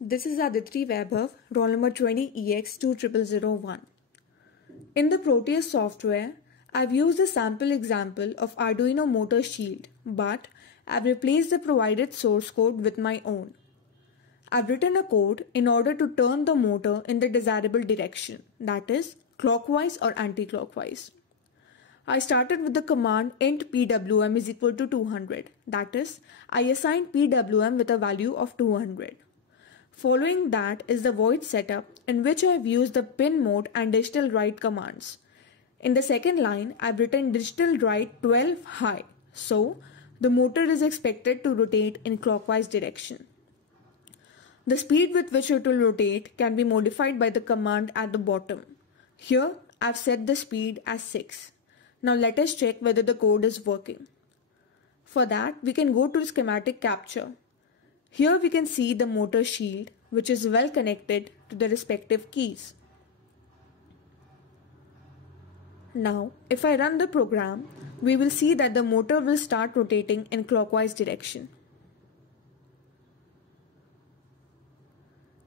This is Aaditri Vaibhav, roll number 20EX20001. In the PROTEUS software, I've used a sample example of Arduino motor shield, but I've replaced the provided source code with my own. I've written a code in order to turn the motor in the desirable direction, that is, clockwise or anti-clockwise. I started with the command int PWM is equal to 200, that is, I assigned PWM with a value of 200. Following that is the void setup in which I have used the pin mode and digital write commands. In the second line, I have written digital write 12 high, so the motor is expected to rotate in clockwise direction. The speed with which it will rotate can be modified by the command at the bottom. Here, I have set the speed as 6. Now let us check whether the code is working. For that, we can go to schematic capture. Here we can see the motor shield, which is well connected to the respective keys. Now, if I run the program, we will see that the motor will start rotating in clockwise direction.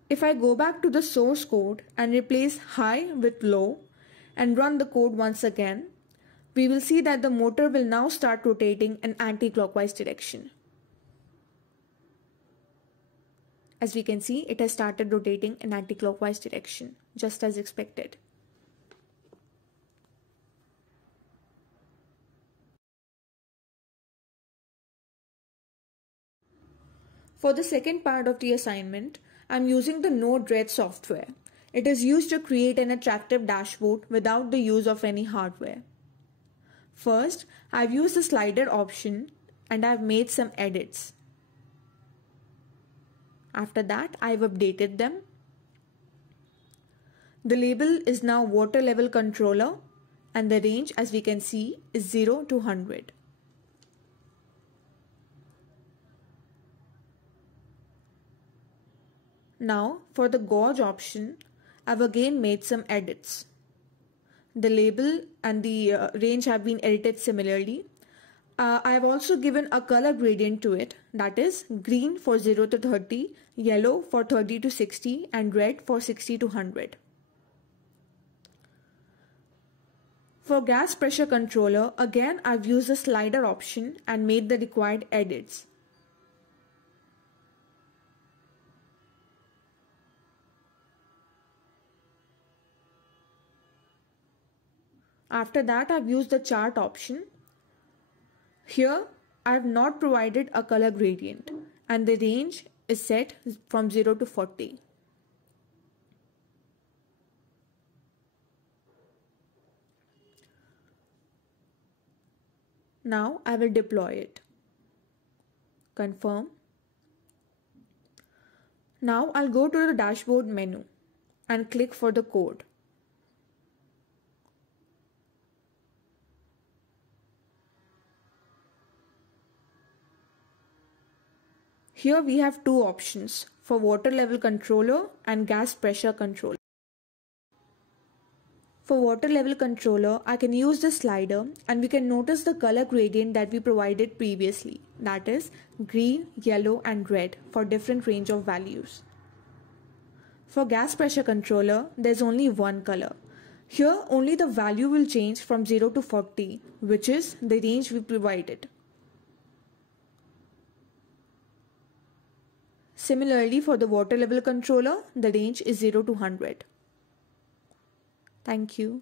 If I go back to the source code and replace high with low and run the code once again, we will see that the motor will now start rotating in anti-clockwise direction. As we can see, it has started rotating in anti-clockwise direction, just as expected. For the second part of the assignment, I am using the Node-RED software. It is used to create an attractive dashboard without the use of any hardware. First, I have used the slider option and I have made some edits. After that, I have updated them. The label is now water level controller and the range, as we can see, is 0 to 100. Now, for the gauge option, I have again made some edits. The label and the range have been edited similarly. I have also given a color gradient to it, that is green for 0 to 30, yellow for 30 to 60 and red for 60 to 100. For gas pressure controller, again I've used the slider option and made the required edits. After that, I've used the chart option. Here, I have not provided a color gradient and the range is set from 0 to 40. Now I will deploy it. Confirm. Now I'll go to the dashboard menu and click for the code. Here we have two options for water level controller and gas pressure controller. For water level controller, I can use the slider and we can notice the color gradient that we provided previously, that is green, yellow and red for different range of values. For gas pressure controller, there's only one color. Here only the value will change from 0 to 40, which is the range we provided. Similarly, for the water level controller, the range is 0 to 100. Thank you.